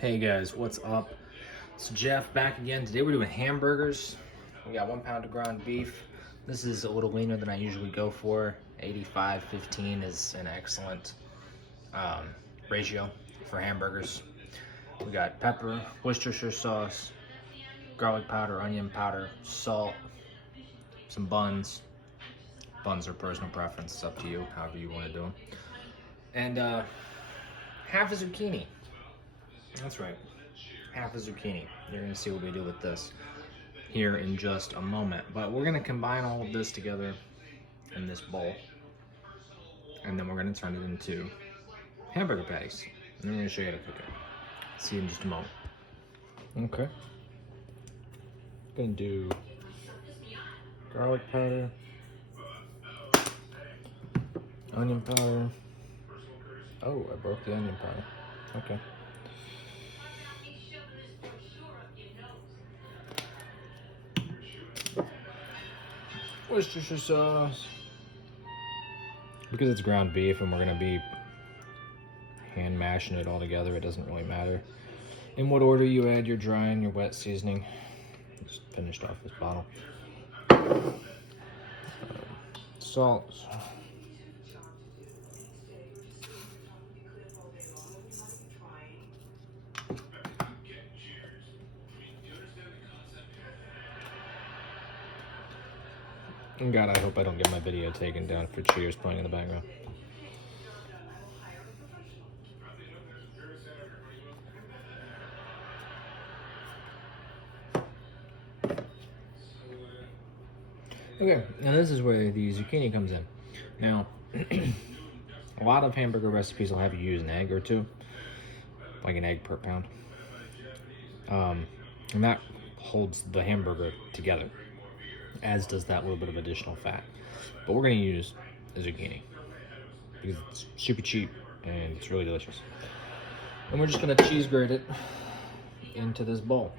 Hey guys, what's up? It's Jeff back again. Today we're doing hamburgers. We got 1 pound of ground beef. This is a little leaner than I usually go for. 85-15 is an excellent ratio for hamburgers. We got pepper, Worcestershire sauce, garlic powder, onion powder, salt, some buns. Buns are personal preference. It's up to you, however you want to do them. And half a zucchini. That's right. Half a zucchini. You're gonna see what we do with this here in just a moment. But we're gonna combine all of this together in this bowl. And then we're gonna turn it into hamburger patties. And then we're gonna show you how to cook it. See you in just a moment. Okay. Gonna do garlic powder, onion powder. Oh, I broke the onion powder. Okay. Worcestershire sauce. Because it's ground beef and we're gonna be hand mashing it all together, it doesn't really matter in what order you add your dry and your wet seasoning. Just finished off this bottle. Salt. And God, I hope I don't get my video taken down for Cheers playing in the background. Okay, now this is where the zucchini comes in. Now, a lot of hamburger recipes will have you use an egg or two, like an egg per pound. And that holds the hamburger together, as does that little bit of additional fat. But we're gonna use a zucchini because it's super cheap and it's really delicious. And we're just gonna cheese grate it into this bowl.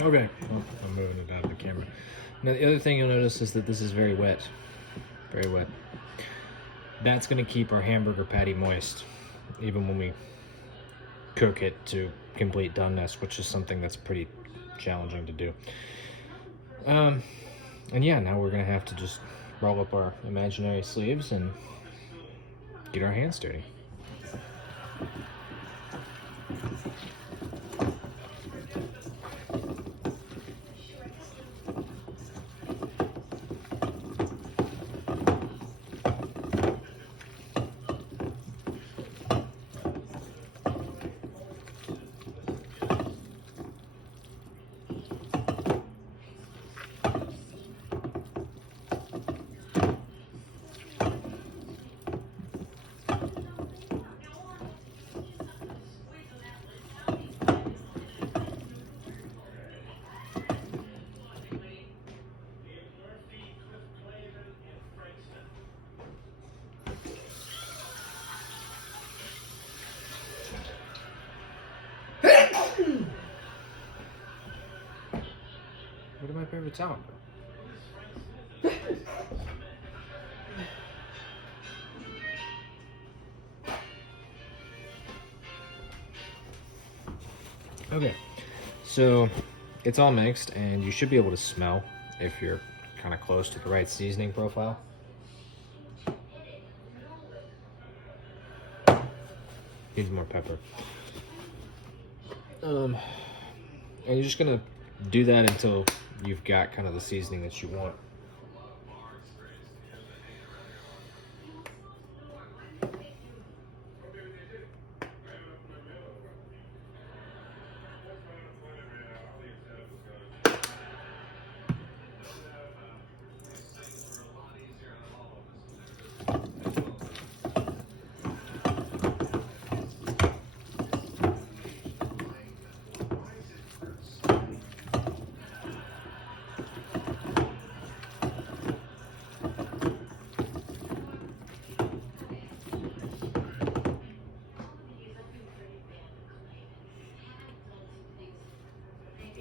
Okay, well, I'm moving it out of the camera. Now the other thing you'll notice is that this is very wet. Very wet. That's gonna keep our hamburger patty moist, even when we cook it to complete doneness, which is something that's pretty challenging to do. And yeah, now we're gonna have to just roll up our imaginary sleeves and get our hands dirty. Where did my paper towel go? Okay, so it's all mixed, and you should be able to smell if you're kind of close to the right seasoning profile. Needs more pepper. And you're just gonna do that until you've got kind of the seasoning that you want.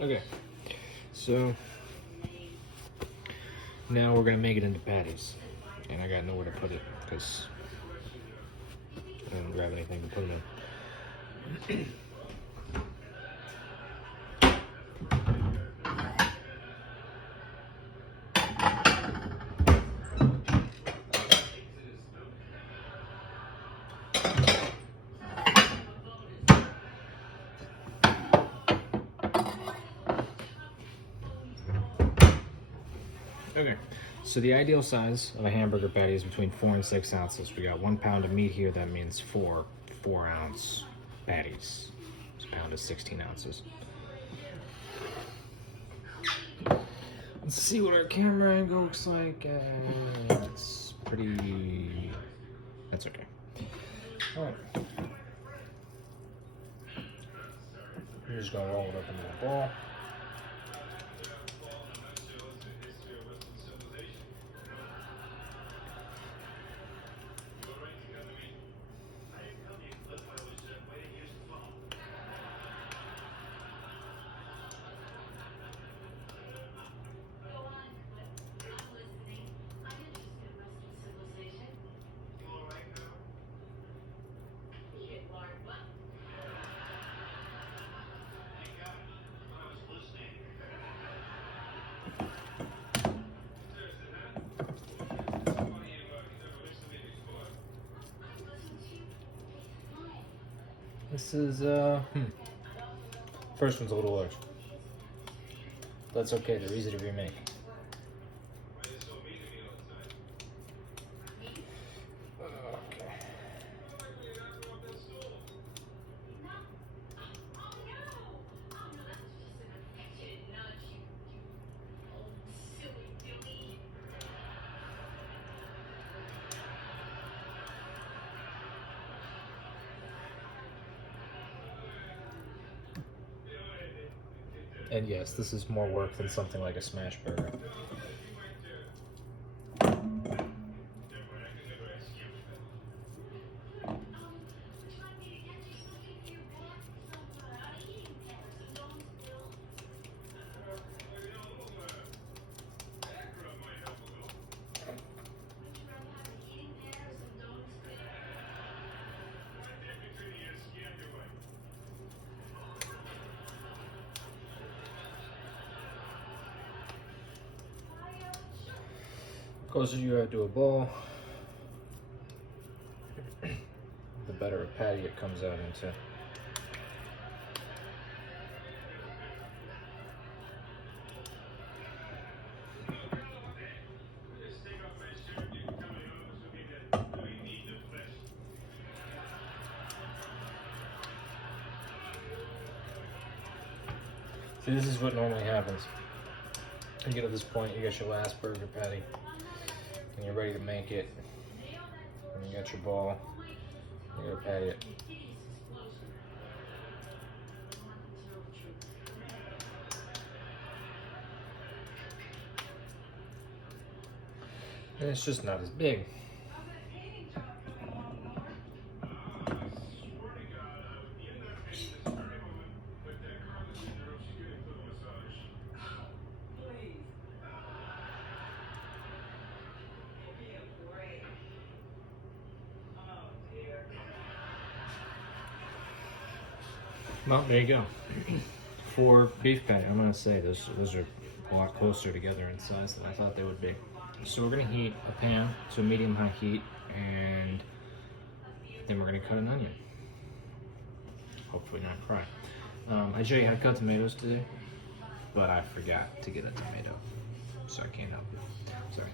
Okay, so now we're gonna make it into patties, and I got nowhere to put it because I didn't grab anything to put them in. Okay, so the ideal size of a hamburger patty is between 4 and 6 ounces. We got 1 pound of meat here. That means 4-ounce patties. So a pound is 16 ounces. Let's see what our camera angle looks like. It's pretty. That's okay. All right. We're just gonna roll it up into the ball. This is, first one's a little large. That's okay, they're easy to remake. Okay. And yes, this is more work than something like a smash burger. The closer you are to a bowl, the better a patty it comes out into. See, this is what normally happens. You get to this point, you got your last burger patty, and you're ready to make it. And you got your ball, you gotta patty it. And it's just not as big. Well, there you go. 4 beef patty. I'm gonna say those are a lot closer together in size than I thought they would be. So we're gonna heat a pan to a medium-high heat, and then we're gonna cut an onion. Hopefully not cry. I showed you how to cut tomatoes today, but I forgot to get a tomato, so I can't help you. Sorry.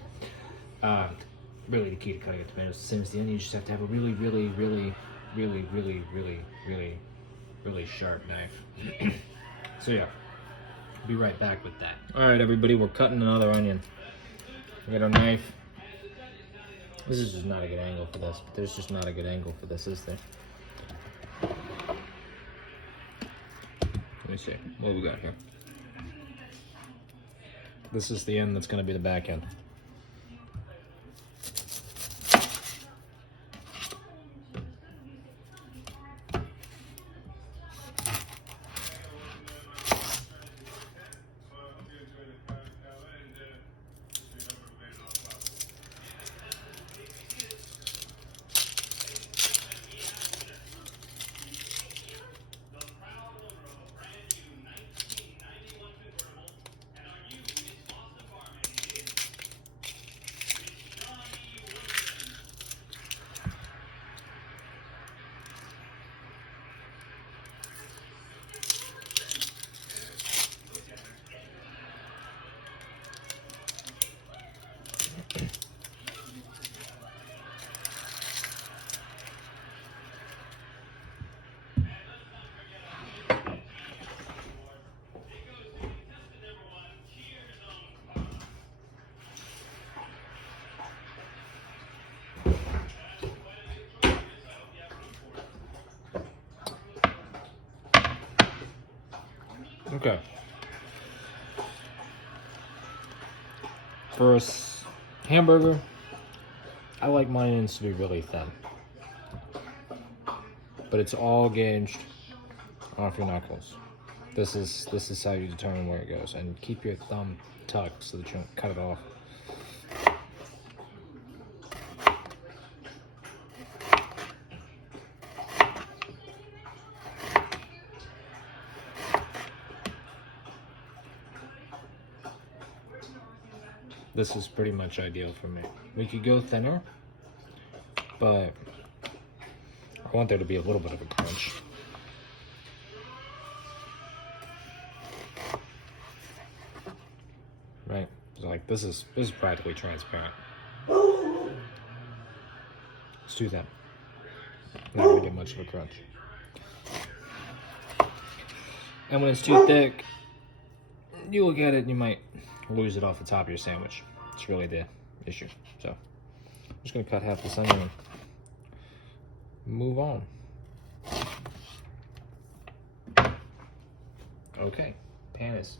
Really, the key to cutting a tomato is the same as the onion. You just have to have a really, really, really, really, really, really, really, really sharp knife. So yeah, be right back with that. All right, everybody, we're cutting another onion. We got our knife. This is just not a good angle for this, but there's just not a good angle for this, is there? Let me see, what do we got here? This is the end that's gonna be the back end. Okay. For a hamburger, I like my onions to be really thin. But it's all gauged off your knuckles. This is how you determine where it goes. And keep your thumb tucked so that you don't cut it off. This is pretty much ideal for me. We could go thinner, but I want there to be a little bit of a crunch. Right? So like this is practically transparent. It's too thin. Not gonna get much of a crunch. And when it's too thick, you look at it and you might lose it off the top of your sandwich. It's really the issue. So I'm just gonna cut half this onion and move on. Okay, pan is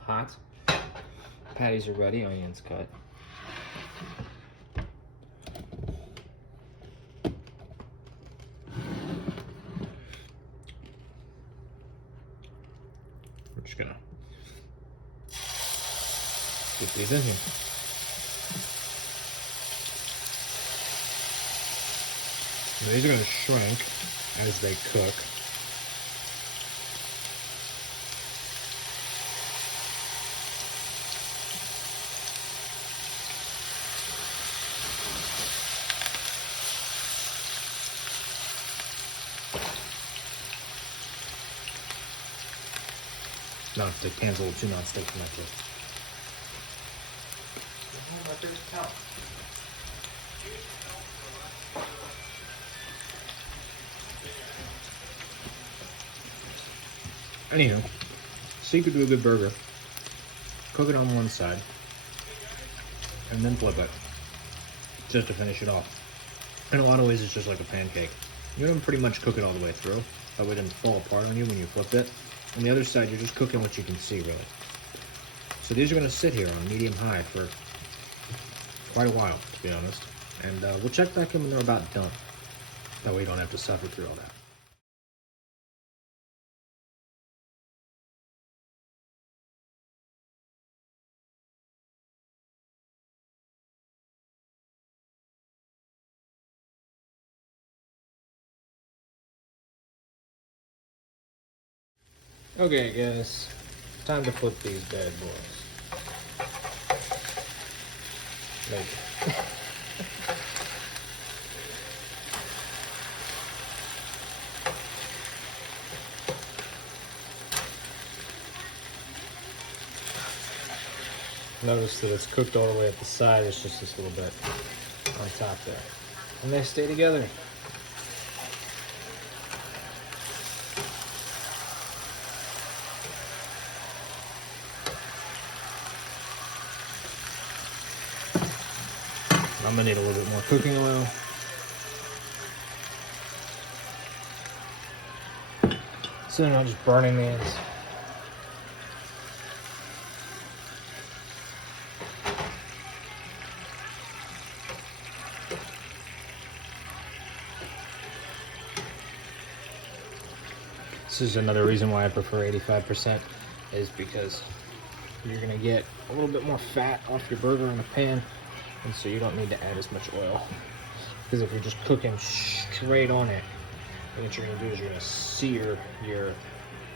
hot. Patties are ready, onions cut. We're just gonna get these in here. And these are gonna shrink as they cook. Non-stick pan's a little too non-stick for my kid. Anywho, so you could do a good burger. Cook it on one side, and then flip it, just to finish it off. In a lot of ways, it's just like a pancake. You're gonna pretty much cook it all the way through. That way it doesn't fall apart on you when you flip it. On the other side, you're just cooking what you can see, really. So these are gonna sit here on medium-high for quite a while, to be honest. And we'll check back in when they're about done. That way you don't have to suffer through all that. Okay, guys, time to flip these bad boys. Maybe. Notice that it's cooked all the way at the side. It's just this little bit on top there, and they stay together. I'm gonna need a little bit more cooking oil. So then I'm just burning these. This is another reason why I prefer 85%, is because you're gonna get a little bit more fat off your burger in the pan, and so you don't need to add as much oil. Because if you're just cooking straight on it, then what you're gonna do is you're gonna sear your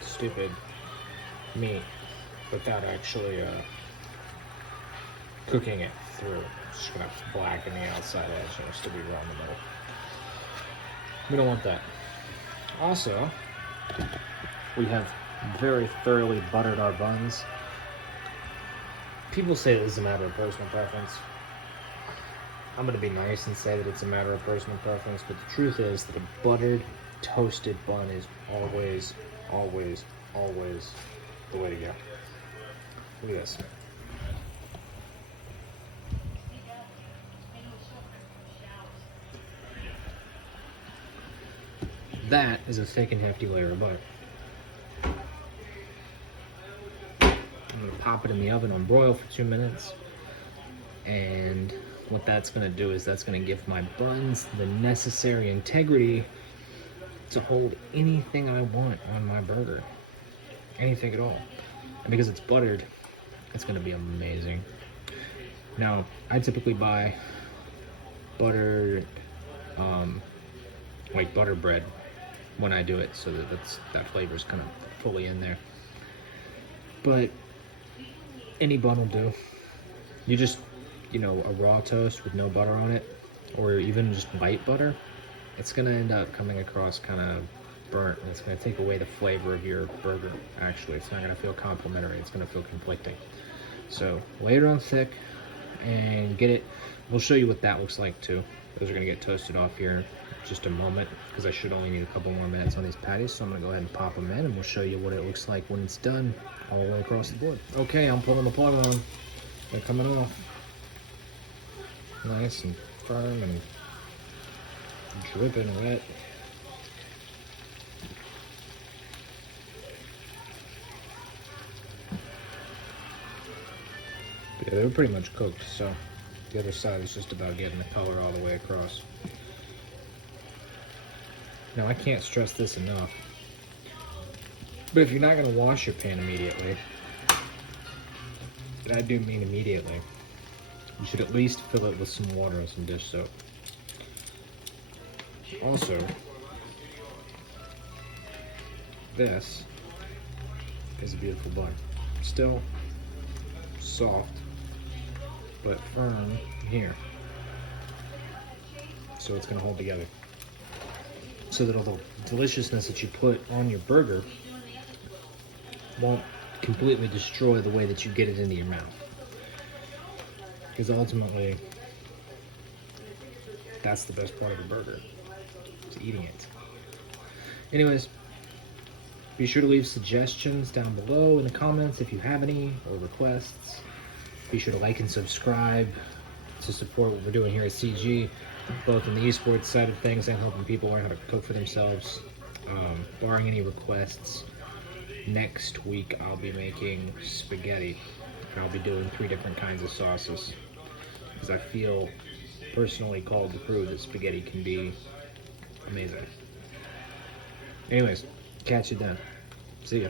stupid meat without actually cooking it through. It's just gonna blacken the outside edge and it'll still be raw in the middle. We don't want that. Also, we have very thoroughly buttered our buns. People say this is a matter of personal preference. I'm going to be nice and say that it's a matter of personal preference, but the truth is that a buttered, toasted bun is always, always, always the way to go. Look at this. That is a thick and hefty layer of butter. I'm going to pop it in the oven on broil for 2 minutes. And what that's going to do is that's going to give my buns the necessary integrity to hold anything I want on my burger. Anything at all. And because it's buttered, it's going to be amazing. Now, I typically buy buttered, like butter bread when I do it, so that that flavor is kind of fully in there. But any bun will do. You just, a raw toast with no butter on it, or even just white butter, it's gonna end up coming across kind of burnt, and it's gonna take away the flavor of your burger. Actually, it's not gonna feel complimentary. It's gonna feel conflicting. So lay it on thick and get it. We'll show you what that looks like too. Those are gonna get toasted off here in just a moment, because I should only need a couple more minutes on these patties. So I'm gonna go ahead and pop them in, and we'll show you what it looks like when it's done all the way across the board. Okay, I'm pulling the plug on. They're coming off. Nice and firm and dripping wet. Yeah, they're pretty much cooked, so the other side is just about getting the color all the way across. Now, I can't stress this enough, but if you're not going to wash your pan immediately, and I do mean immediately, you should at least fill it with some water and some dish soap. Also, this is a beautiful bun. Still soft, but firm here. So it's going to hold together. So that all the deliciousness that you put on your burger won't completely destroy the way that you get it into your mouth. Because ultimately, that's the best part of a burger, is eating it. Anyways, be sure to leave suggestions down below in the comments if you have any, or requests. Be sure to like and subscribe to support what we're doing here at CG, both in the esports side of things and helping people learn how to cook for themselves. Barring any requests, next week I'll be making spaghetti, and I'll be doing 3 different kinds of sauces, because I feel personally called to prove that spaghetti can be amazing. Anyways, catch you then. See ya.